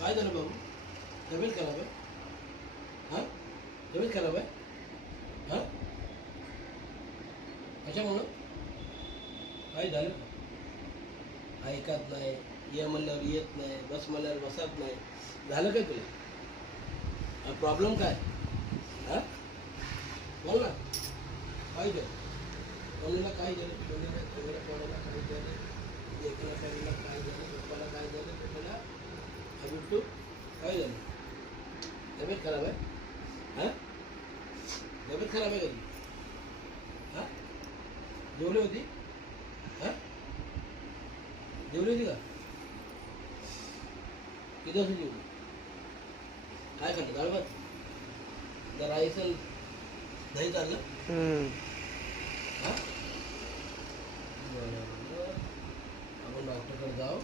काय झालं बाबू? तब्येत खराब आहे? हां, तब्येत खराब आहे? हां, कशामुळं? काय झालं का? ऐकत नाही, ये म्हणल्यावर येत नाही, बस म्हणल्यावर बसत नाही. झालं काय तुला? प्रॉब्लेम काय? हां, बोल ना. काय झालं? कोणाला काय झालं? कोणाला काय झालं? एकाला करीला काय झालं? पप्पाला काय झालं? पप्पाला बिट्टू काय झालं? तब्येत खराब आहे? हां, तब्येत खराब आहे कधी? हां, जेवली होती? हां, जेवली होती का? किती वाजता जेवली? काय खाल्लं? डाळ भात? जरा राईस आणि दही चाललं? हां, बरं, आपण डॉक्टरकडे जाऊ.